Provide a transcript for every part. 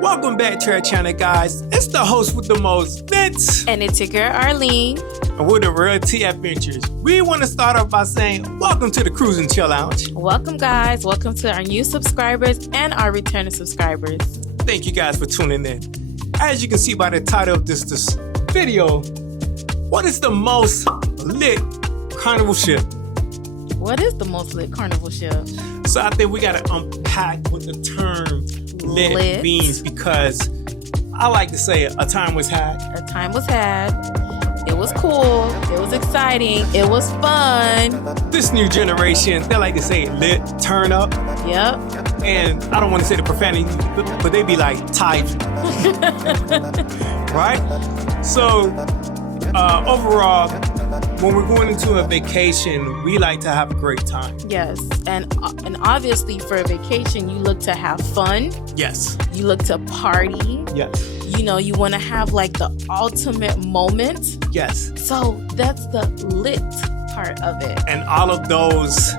Welcome back to our channel, guys. It's the host with the most, Vince. And it's your girl, Arlene. And we're the Real Tea Adventures. We want to start off by saying, welcome to the Cruise and Chill Lounge. Welcome, guys. Welcome to our new subscribers and our returning subscribers. Thank you guys for tuning in. As you can see by the title of this video, what is the most lit carnival ship? What is the most lit carnival ship? So I think we got to unpack what the term lit means, because I like to say a time was had. A time was had. It was cool. It was exciting. It was fun. This new generation, they like to say lit, turn up. Yep. And I don't want to say the profanity, but they be like tight. Right? So overall, when we're going into a vacation, we like to have a great time. Yes. And obviously for a vacation, you look to have fun. Yes. You look to party. Yes. You know, you want to have like the ultimate moment. Yes. So that's the lit part of it. And all of those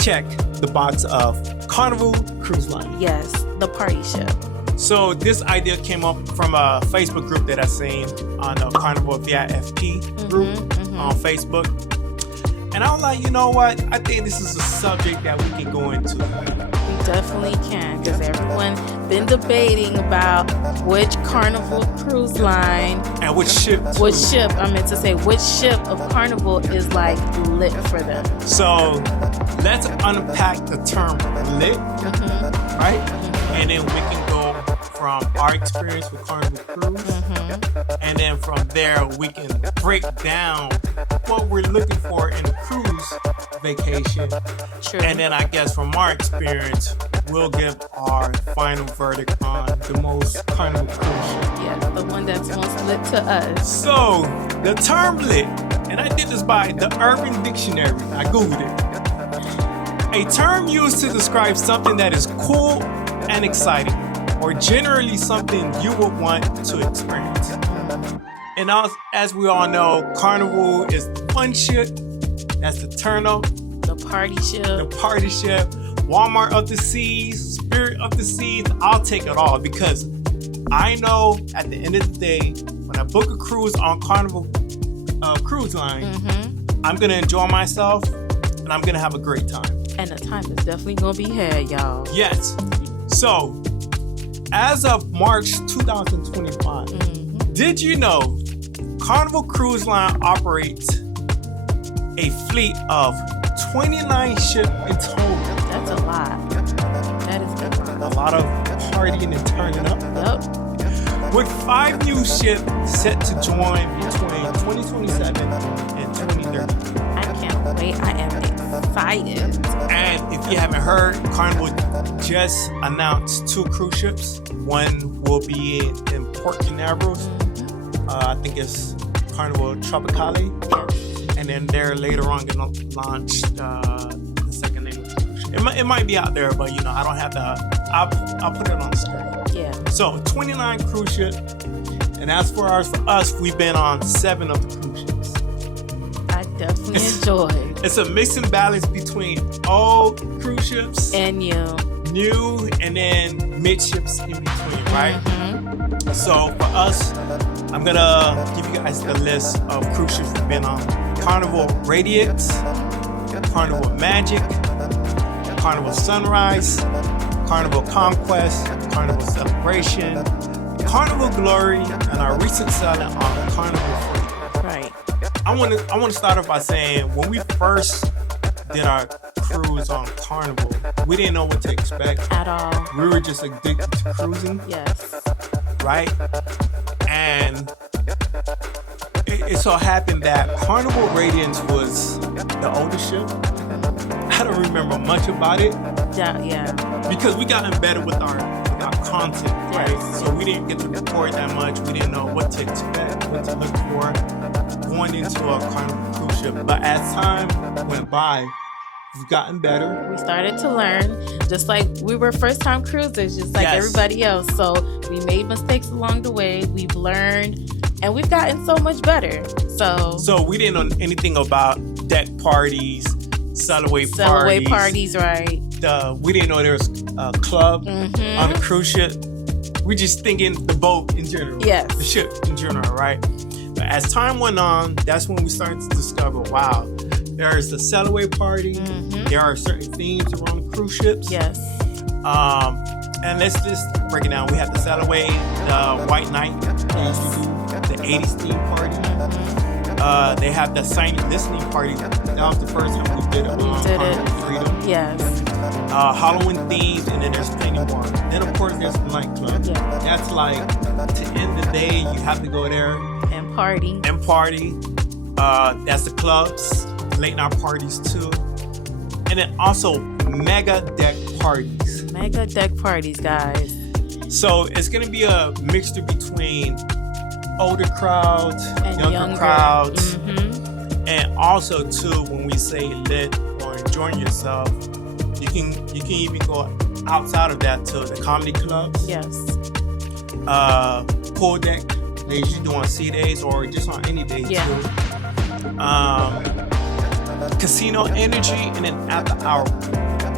check the box of Carnival Cruise Line. Yes, the party ship. So this idea came up from a Facebook group that I seen on the Carnival VIFP group on Facebook. And I was like, you know what? I think this is a subject that we can go into. We definitely can, because everyone's been debating about which Carnival cruise line and which ship of Carnival is like lit for them. So let's unpack the term lit, right? And then we can go from our experience with Carnival Cruise, and then from there we can break down what we're looking for in a cruise vacation. True. And then I guess from our experience, we'll give our final verdict on the most Carnival cruise ship. Yeah, the one that's most lit to us. So the term lit, and I did this by the Urban Dictionary. I Googled it. A term used to describe something that is cool and exciting, or generally something you would want to experience. And as we all know, Carnival is the fun ship. That's the turn up. The party ship. Walmart of the seas, Spirit of the seas. I'll take it all, because I know at the end of the day, when I book a cruise on Carnival Cruise Line, I'm going to enjoy myself and I'm going to have a great time. And the time is definitely going to be had, y'all. Yes. So, as of March 2025, did you know Carnival Cruise Line operates a fleet of 29 ships in total? That's a lot. That is a lot of partying and turning up. Yep. With 5 new ships set to join between 2027 and 2030. I can't wait. I am excited. And if you haven't heard, Carnival just announced 2 cruise ships. One will be in Port Canaveral. I think it's Carnival Tropicale. Yes. And then they're later on going to launch the second name of the cruise ship. It might be out there, but I don't have I'll put it on the screen. Yeah. So 29 cruise ships. And as for us, we've been on 7 of the cruise ships. I definitely enjoyed. It's a mix and balance between old cruise ships and new, and then midships in between, right? So for us, I'm gonna give you guys the list of cruise ships we've been on. Carnival Radiance, Carnival Magic, Carnival Sunrise, Carnival Conquest, Carnival Celebration, Carnival Glory, and our recent sailing on Carnival Free. Right. I want to start off by saying, when we first did our cruise on Carnival, we didn't know what to expect at all. We were just addicted to cruising. Yes. Right? And it so happened that Carnival Radiance was the oldest ship. I don't remember much about it. Yeah. Because we got embedded with our content, right? Yes. So we didn't get to record that much. We didn't know what to expect, what to look for going into a Carnival cruise ship. But as time went by, we've gotten better. We started to learn, just like we were first-time cruisers, just like everybody else. So we made mistakes along the way. We've learned, and we've gotten so much better. So we didn't know anything about deck parties, Sailaway parties, right? We didn't know there was a club on the cruise ship. we just thinking the boat in general. Yes. The ship in general, right? But as time went on, that's when we started to discover, wow, there's the sail away party. There are certain themes around the cruise ships. Yes. And let's just break it down. We have the sail away, the white night, the 80s theme party. They have the silent listening party. That was the first time we did it on Carnival Freedom. Yes. Halloween themes, and then there's plenty more. Then of course there's the nightclub. Yeah. That's like to end the day, you have to go there And party. That's the clubs, late night parties too, and then also mega deck parties. Mega deck parties, guys. So it's gonna be a mixture between older crowds, And younger crowds, and also too when we say lit or enjoying yourself, you can even go outside of that to the comedy clubs. Yes. Pool deck, they usually do on C days or just on any day Yeah. too. Casino energy, and then after hour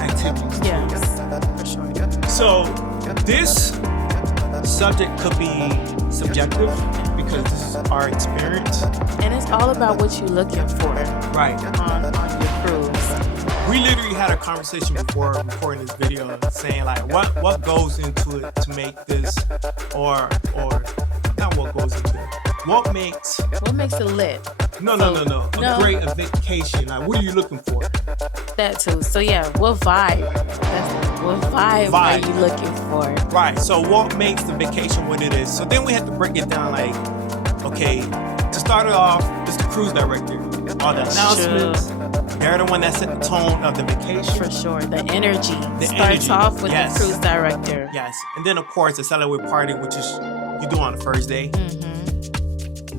activities. Yes. For sure. So this subject could be subjective because this is our experience. And it's all about what you're looking for Right. on your cruise. We literally had a conversation before recording this video saying like what goes into it to make this or not what goes into it. What makes it lit? no. No. A great vacation. Like what are you looking for? That too. So yeah, what vibe? What vibe are you looking for? Right. So what makes the vacation what it is? So then we have to break it down like, okay, to start it off, it's the cruise director. All the announcements. They're the one that set the tone of the vacation. For sure. The energy starts off with the cruise director. Yes. And then of course the sail away party, which is you do on the first day.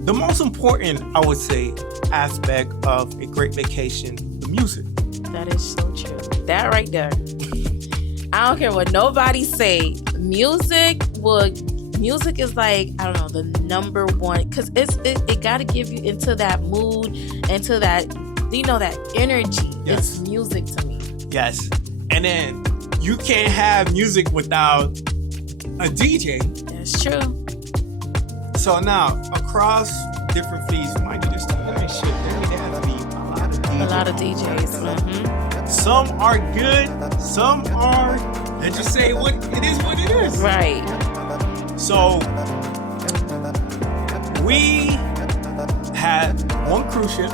The most important, I would say, aspect of a great vacation, the music. That is so true. That right there. I don't care what nobody say. Music is like, I don't know, the number one, because it got to give you into that mood, into that, that energy. Yes. It's music to me. Yes. And then you can't have music without a DJ. That's true. So now, across different fleets, mind you, this shit, there have to be a lot of DJs. Some are good, some are, let's just say what it is. Right. So, we had one cruise ship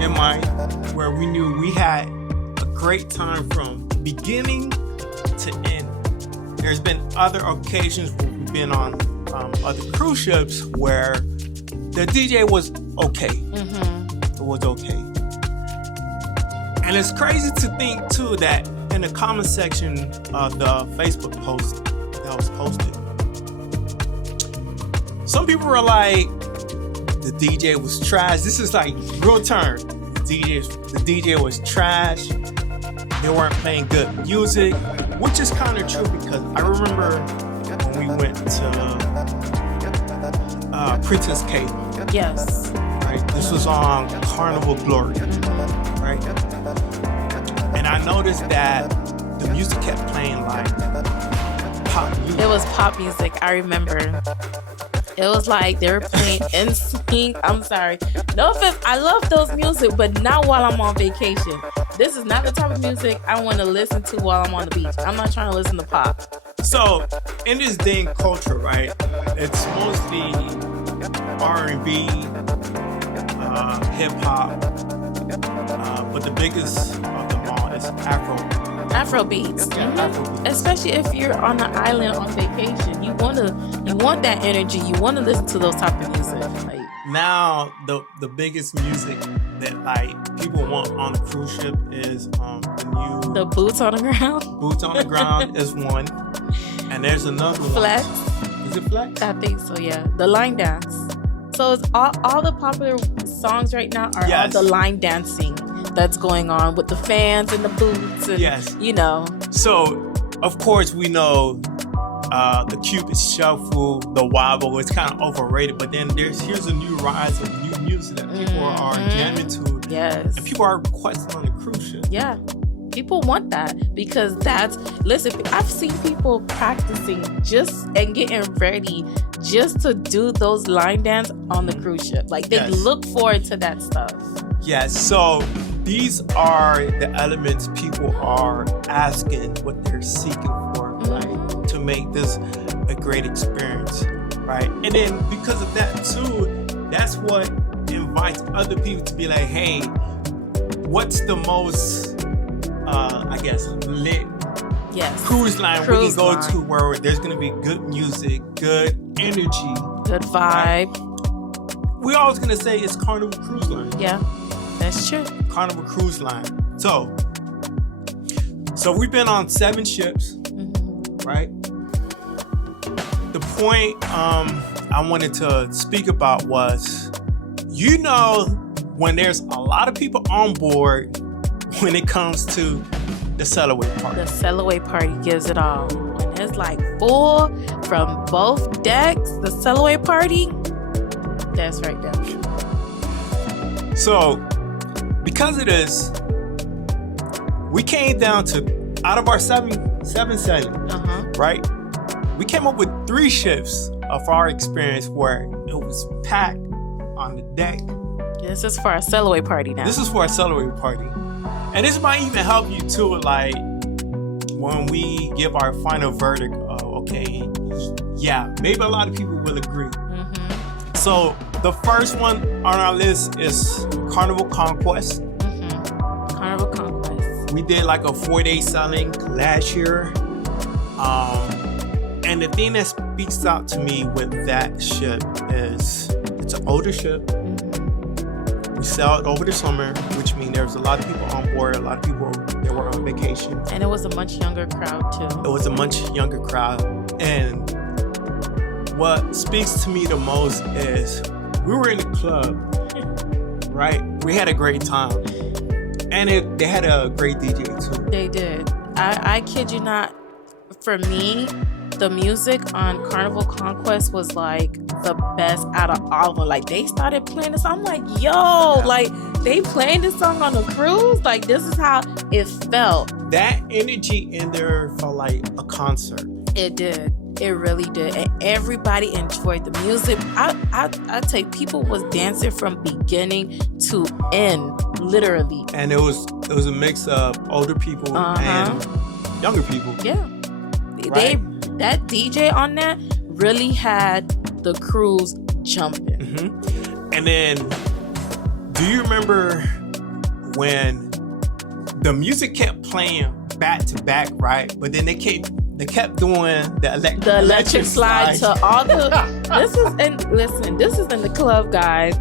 in mind where we knew we had a great time from beginning to end. There's been other occasions where we've been on other cruise ships where the DJ was okay. It was okay. And it's crazy to think too that in the comment section of the Facebook post that was posted, some people were like, the DJ was trash. This is like real term. The DJ was trash. They weren't playing good music, which is kind of true because I remember when we went to Princess Cape. Yes. Right. This was on Carnival Glory. Right. And I noticed that the music kept playing like pop music. It was pop music. I remember. It was like they were playing NSYNC. I'm sorry. No offense. I love those music, but not while I'm on vacation. This is not the type of music I want to listen to while I'm on the beach. I'm not trying to listen to pop. So, in this day and culture, right, it's mostly R&B, hip-hop, but the biggest of them all is Afro beats. Afrobeats. Especially if you're on the island on vacation. You want that energy. You want to listen to those type of music. Like, now, the biggest music that like people want on the cruise ship is the boots on the ground. Boots on the Ground is one. And there's another one. Flex. Is it Flex? I think so, yeah. The line dance. So it's all the popular songs right now are all the line dancing that's going on with the fans and the boots and So of course we know the Cupid Shuffle, the Wobble, it's kind of overrated, but then here's a new rise of new music that people are jamming to. Yes. And people are requesting on the cruise ship. Yeah. People want that because listen, I've seen people practicing and getting ready just to do those line dance on the cruise ship. Like they look forward to that stuff. Yes. So these are the elements people are asking, what they're seeking for, right? To make this a great experience, right? And then because of that too, that's what invites other people to be like, hey, what's the most, lit cruise line we can go to where there's going to be good music, good energy, good vibe. Right? We're always going to say it's Carnival Cruise Line. Yeah, that's true. Carnival Cruise Line. So we've been on 7 ships, right? The point I wanted to speak about was, when there's a lot of people on board when it comes to the sail away party. The sail away party gives it all. When there's like full from both decks, the sail away party, that's right there. So, because of this, we came down to, out of our seven sailing, right? We came up with 3 shifts of our experience where it was packed on the deck. This is for our sail away party now. This is for our sail away party. And this might even help you too, like when we give our final verdict of, okay, yeah, maybe a lot of people will agree. So the first one on our list is Carnival Conquest. Carnival Conquest. We did like a 4-day sailing last year. And the thing that speaks out to me with that ship is it's an older ship. We sailed over the summer, which means there was a lot of people on board, a lot of people that were on vacation. And it was a much younger crowd too. It was a much younger crowd. And what speaks to me the most is we were in the club, right? We had a great time. And they had a great DJ too. They did. I kid you not, for me, the music on Carnival Conquest was like the best out of all of them. Like they started playing this. I'm like, like they playing this song on a cruise. Like this is how it felt. That energy in there felt like a concert. It did. It really did. And everybody enjoyed the music. I take people was dancing from beginning to end, literally. And it was a mix of older people and younger people. Yeah. Right? That DJ on that really had the cruise jumping. And then, do you remember when the music kept playing back to back, right? But then they kept doing the electric slide to all the. This is in the club, guys.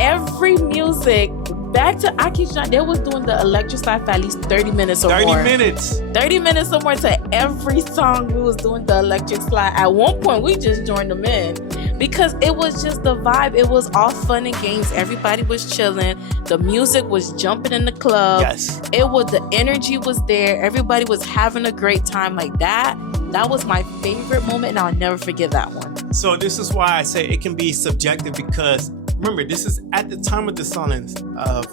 Every music. Back to Akishan, they was doing the electric slide for at least 30 minutes or more. 30 minutes or more to every song we was doing the electric slide. At one point, we just joined them in because it was just the vibe. It was all fun and games. Everybody was chilling. The music was jumping in the club. Yes. The energy was there. Everybody was having a great time like that. That was my favorite moment and I'll never forget that one. So this is why I say it can be subjective because remember, this is at the time of the silence of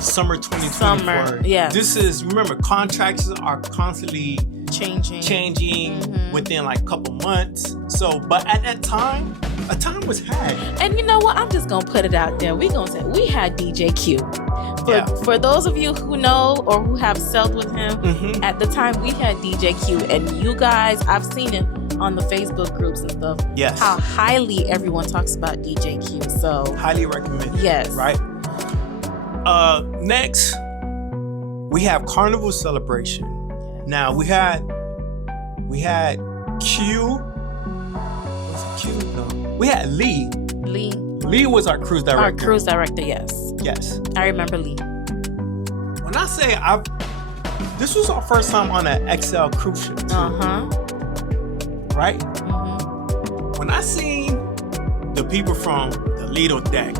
summer 2024. Yeah. This is, remember, contracts are constantly changing within like a couple months. So, but at that time, a time was had. And you know what? I'm just going to put it out there. We're going to say we had DJ Q. For those of you who know or who have sailed with him, at the time we had DJ Q. And you guys, I've seen him on the Facebook groups and stuff. Yes. How highly everyone talks about DJ Q. So highly recommend. Yes. Right? Next, we have Carnival Celebration. Now we had Q. Was it Q? No. We had Lee. Lee was our cruise director. Our cruise director, yes. Yes. I remember Lee. When I say this was our first time on an XL cruise ship too. Right? When I seen the people from the Lido deck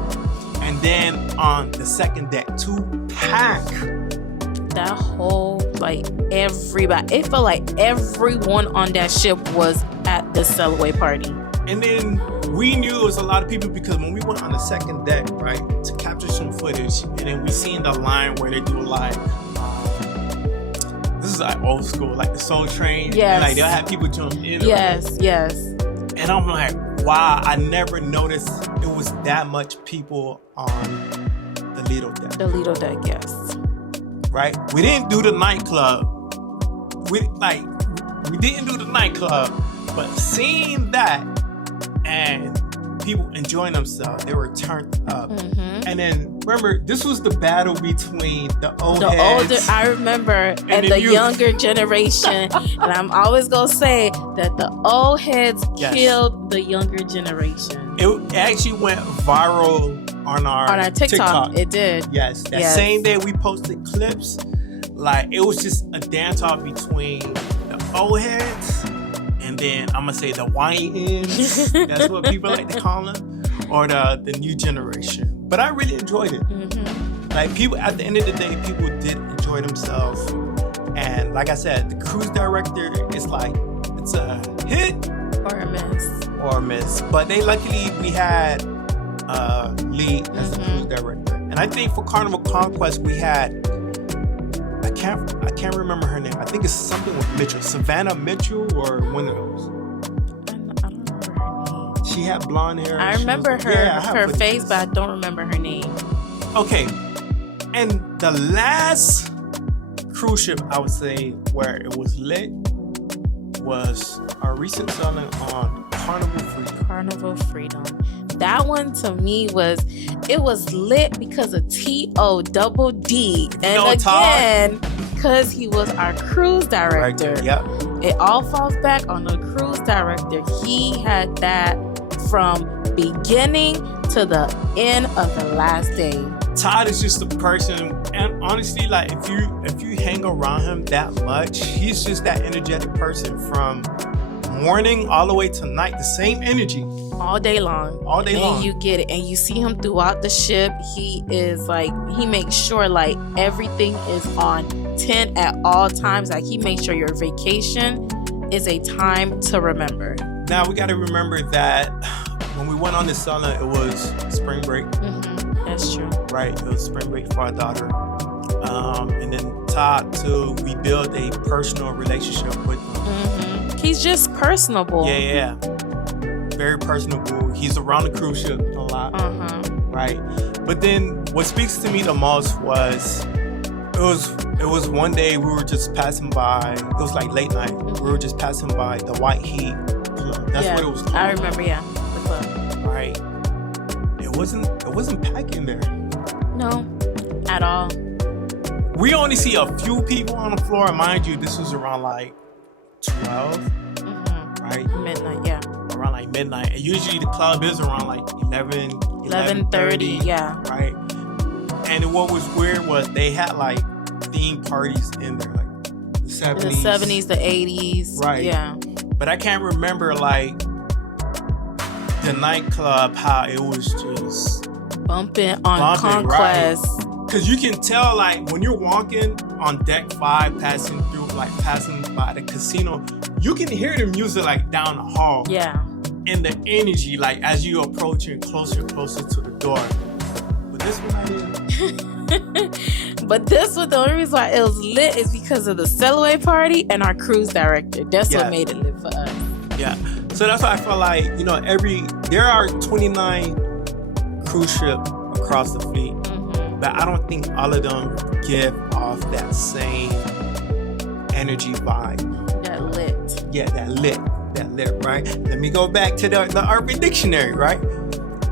and then on the second deck to pack that whole, like, everybody, it felt like everyone on that ship was at the sail away party. And then we knew it was a lot of people because when we went on the second deck, right, to capture some footage, and then we seen the line where they do like this is like old school, like the Soul Train. Yes. And like they'll have people jump in. Yes, yes. And I'm like, wow, I never noticed it was that much people on the Lido deck. The Lido deck, yes. Right? We didn't do the nightclub. We didn't do the nightclub, but seeing that and people enjoying themselves, they were turned up. And then remember, this was the battle between the old heads. I remember, and the younger generation. And I'm always gonna say that the old heads killed the younger generation. It actually went viral on our TikTok. It did. Yes. That same day we posted clips. Like, it was just a dance-off between the old heads and then I'm gonna say the YNs. That's what people like to call them, or the new generation. But I really enjoyed it. Like, people, at the end of the day, people did enjoy themselves. And like I said, the cruise director is like, it's a hit or a miss. Or a miss. But luckily we had Lee as the cruise director. And I think for Carnival Conquest we had, I can't remember her name. I think it's something with Mitchell. Savannah Mitchell or one of those. I don't remember her name. She had blonde hair. I remember her face, but I don't remember her name. Okay. And the last cruise ship I would say where it was lit was our recent selling on Carnival Freedom. Carnival Freedom. That one to me was lit because of T.O.D.D. And again, because he was our cruise director. Yep. It all falls back on the cruise director. He had that from beginning to the end of the last day. Todd is just a person, and honestly, like if you hang around him that much, he's just that energetic person from morning all the way to night. The same energy. All day long. And you get it. And you see him throughout the ship. He is like, he makes sure like everything is on 10 at all times. Like, he makes sure your vacation is a time to remember. Now we got to remember that when we went on this summer, it was spring break. That's true. Right. It was spring break for our daughter. And then Todd too, we built a personal relationship with him. He's just personable. Yeah. Very personable. He's around the cruise ship a lot. Right. But then what speaks to me the most was it was one day we were just passing by. It was like late night. We were just passing by the White Heat Club. That's what it was called. I remember, the club. Right. It wasn't packed in there. No, at all. We only see a few people on the floor. Mind you, this was around like 12. Right? Midnight, yeah. Around like midnight. And usually the club is around like 11:30. Yeah. Right? And what was weird was they had like theme parties in there, like the 70s. The 70s, the 80s. Right. Yeah. But I can't remember like the nightclub, how it was just bumping on Conquest. Right? Because you can tell, like, when you're walking on deck 5, passing by the casino, you can hear the music, like, down the hall. Yeah. And the energy, like, as you approaching closer and closer to the door. But this one I didn't. But this one, the only reason why it was lit is because of the Cellaway party and our cruise director. That's what made it lit for us. Yeah. So that's why I feel like, you know, there are 29 cruise ships across the fleet. But I don't think all of them give off that same energy vibe. That lit. Yeah, that lit, right? Let me go back to the Urban Dictionary, right?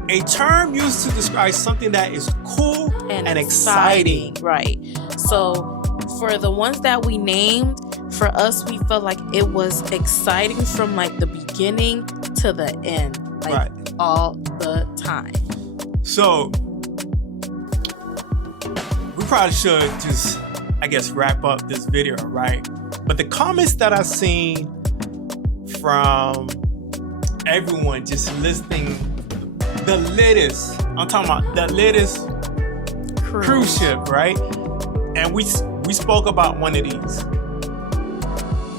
A term used to describe something that is cool and exciting. Right. So for the ones that we named, for us, we felt like it was exciting from like the beginning to the end. Like all the time. So we probably should just, I guess, wrap up this video, right? But the comments that I've seen from everyone just listing the latest, I'm talking about the latest cruise ship, right? And we spoke about one of these.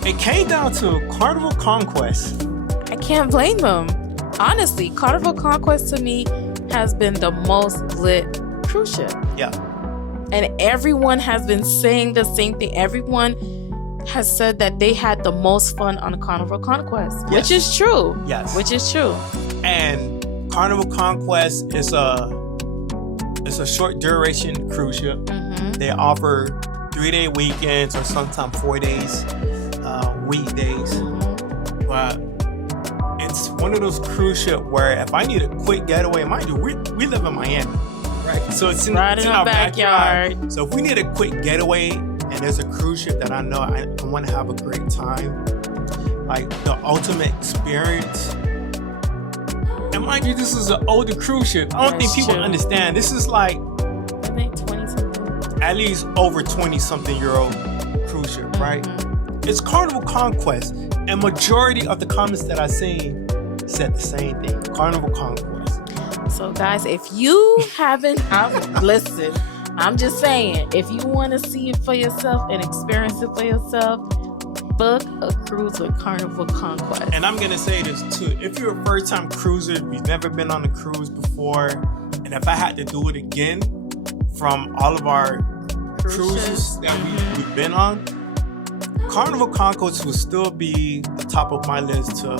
It came down to Carnival Conquest. I can't blame them. Honestly, Carnival Conquest to me has been the most lit cruise ship. Yeah. And everyone has been saying the same thing. Everyone has said that they had the most fun on a Carnival Conquest, Yes. which is true. Yes. Which is true. And Carnival Conquest is a short duration cruise ship. Mm-hmm. They offer 3-day weekends or sometimes 4 days, weekdays. Mm-hmm. But it's one of those cruise ship where if I need a quick getaway, mind you, we live in Miami, right? So it's in our backyard. So if we need a quick getaway and there's a cruise ship that I know I want to have a great time, like the ultimate experience. And mind you, this is an older cruise ship. I don't think people understand. This is like, I think 20-something. at least over 20-something-year-old cruise ship, right? Mm-hmm. It's Carnival Conquest. And majority of the comments that I seen said the same thing. Carnival Conquest. So guys, if you haven't, listen, I'm just saying, if you want to see it for yourself and experience it for yourself, book a cruise with Carnival Conquest. And I'm gonna say this too. If you're a first-time cruiser, you've never been on a cruise before, and if I had to do it again from all of our cruises that we've been on, Carnival Conquest will still be the top of my list to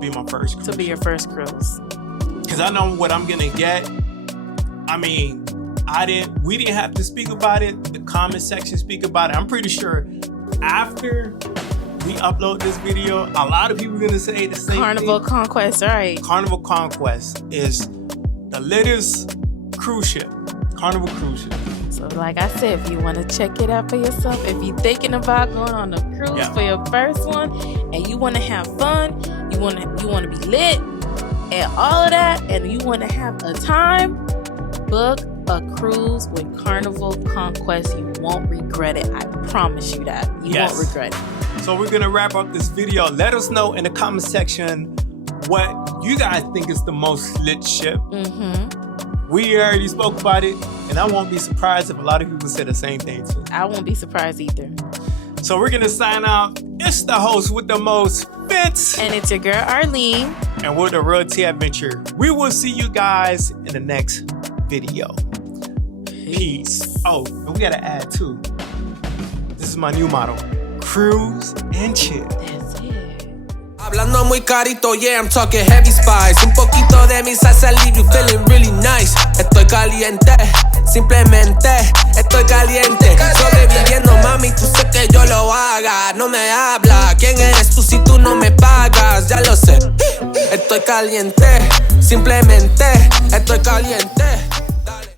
be my first cruise. To be your first cruise. Because I know what I'm gonna get. I mean, we didn't have to speak about it. The comment section speak about it. I'm pretty sure after we upload this video, a lot of people are gonna say the same Carnival thing. Conquest, right? Carnival Conquest is the latest cruise ship. Carnival cruise ship. So like I said, if you want to check it out for yourself, if you're thinking about going on a cruise for your first one and you want to have fun, you want to be lit and all of that, and you want to have a time, book a cruise with Carnival Conquest. You won't regret it. I promise you that. You won't regret it. So we're going to wrap up this video. Let us know in the comment section what you guys think is the most lit ship. Mm-hmm. We already spoke about it, and I won't be surprised if a lot of people say the same thing too. I won't be surprised either. So we're going to sign out. It's the host with the most fits. And it's your girl, Arlene. And we're the Real Tea Adventure. We will see you guys in the next video. Peace. Oh, and we got to add too. This is my new motto. Cruise and chill. That's it. Hablando muy carito, yeah, I'm talking heavy spice. Un poquito de mi salsa leave you feeling really nice. Estoy caliente, simplemente estoy caliente. Sobreviviendo, mami, tú sé que yo lo haga. No me habla, ¿quién eres tú si tú no me pagas? Ya lo sé. Estoy caliente, simplemente estoy caliente.